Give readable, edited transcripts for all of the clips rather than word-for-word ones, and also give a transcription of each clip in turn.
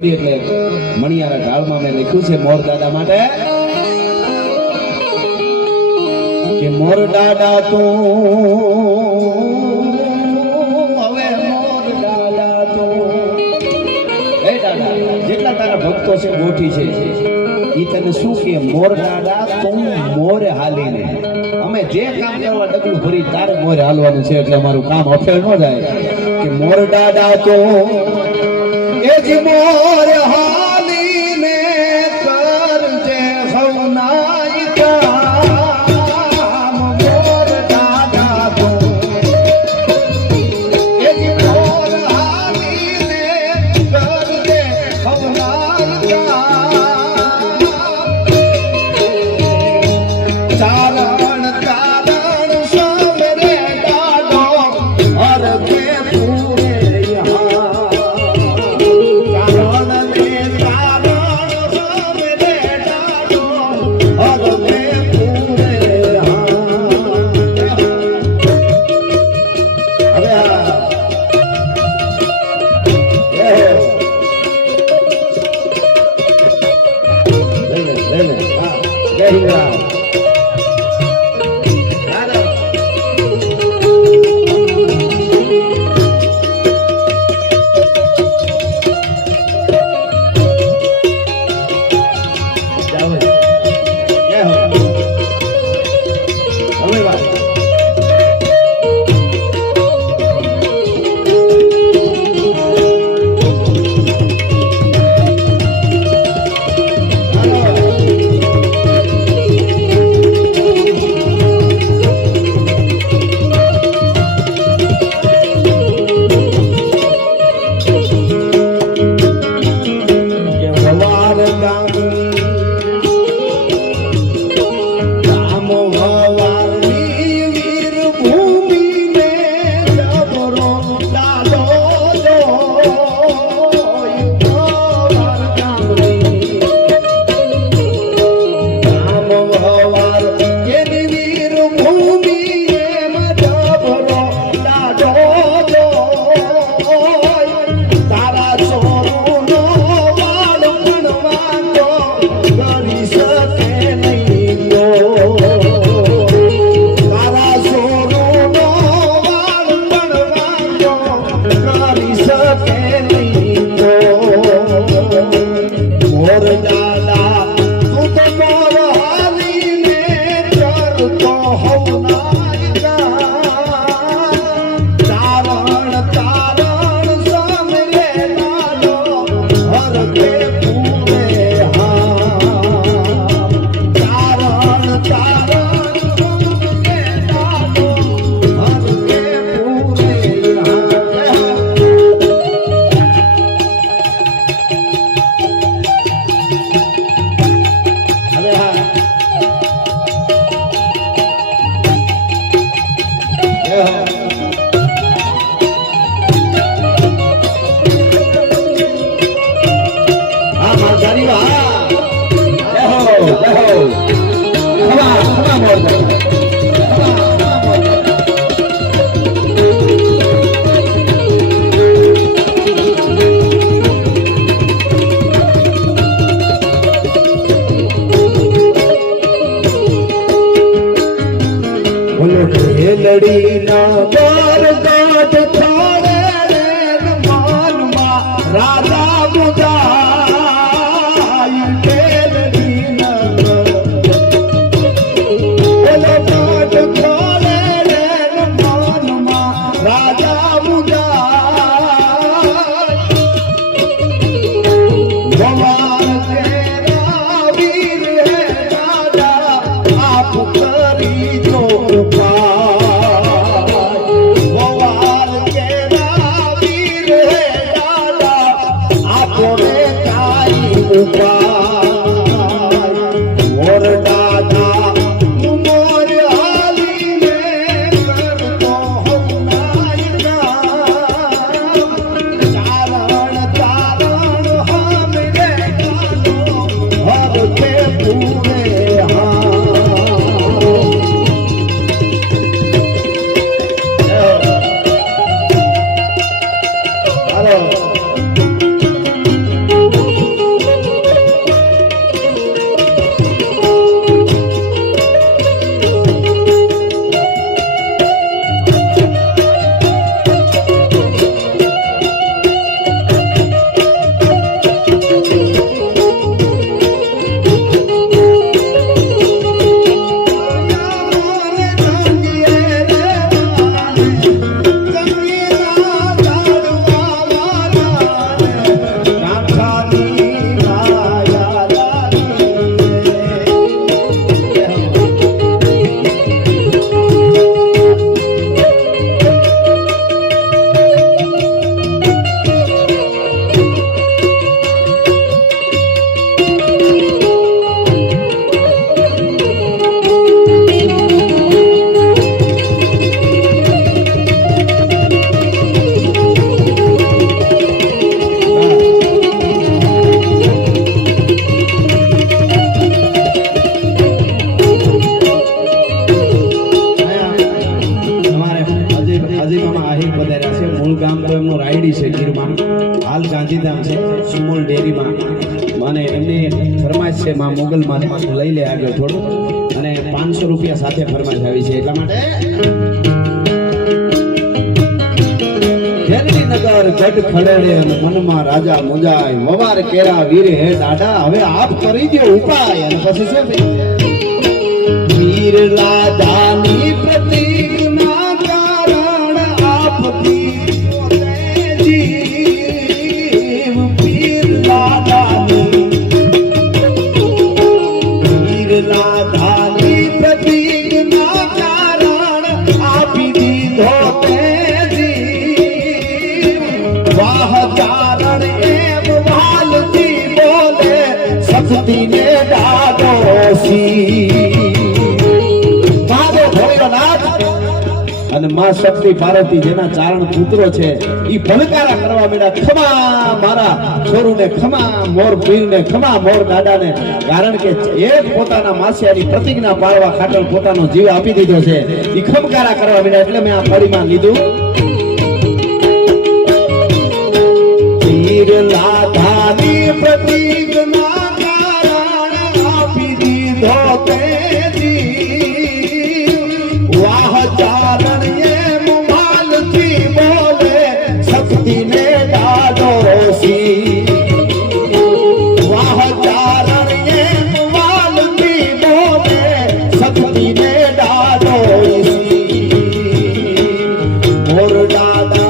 એટલે મણિયારા ઢાળમાં મેં લખ્યું છે મોર દાદા માટે કે મોર દાદા તું હવે મોર દાદા તું હે દાદા જેટલા તારા ભક્તો છે ગોઠી છે ઈ તને શું કે મોર દાદા તું મોરે હાલીને અમે જે કામ કરવા ડગલું ભરી તારે મોરે હાલવાનું છે એટલે અમારું કામ અફેર ન જાય કે મોર દાદા તું એ જ મોર હાલીને કરજે સૌનાઈ કામ મોર દાદા તું એ જ મોર હાલીને કરજે સૌનાઈ કામ ચારણ તારણ સમરે દાડો હરકે પૂરે લડી ના બાર ગાઢ થાળે રે માનમાં રાજા બુધાઈ લડી ના બોલો ગાઢ થાળે રે માનમાં રાજા બુધાઈ ભગવાન તેરા વીર હે રાજા આપ કરી જો ઉપા સુમુલ ડેરીમાં મને એમની ફરમાઈશ છે માં મોગલ માં લઈ લે આગળ થોડું અને 500 રૂપિયા સાથે ફરમાઈશ આવી છે એટલા માટે ખેરડી નગર ગઢ ખડેડે અને મનમાં રાજા મુંજાય વવાર કેરા વીર હે દાદા હવે આપ કરી દો ઉપાય અને પછી શું થયું વીર રાધાની પ્રતિજ્ઞા કારણ આપ દીધો તે જીવ વીર રાધાની પ્રતિજ્ઞા કારણ આપી દીધો તે જીવ વાહ ચારણ એમ વાલથી બોલે શક્તિને દાદો સી અને માં શક્તિ પાર્વતી જેના ચારણ પુત્રો છે ઈ ભલકારા કરવા માંડ્યા ખમા મારા છોરુને ખમા મોર પીરને ખમા મોર દાદાને કારણ કે એક પોતાના માસિયાની પ્રતિજ્ઞા પાળવા ખાતર પોતાનો જીવ આપી દીધો છે ઈ ખમકારા કરવા માંડ્યા એટલે મેં આ ફળીમાં લીધું વીર રાધાની પ્રતિજ્ઞા કારણ આપી દીધો તે જીવ વાહ ચારણ એમ વાલથી બોલે શક્તિને દાદો સી વાહ ચારણ એમ વાલથી બોલે શક્તિને દાદો સી મોર દાદા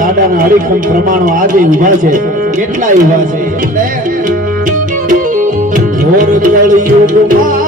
દાદાના હરીખમ પ્રમાણો આજે ઉભા છે કેટલા ઉભા છે ઘોર કળિયુગમાં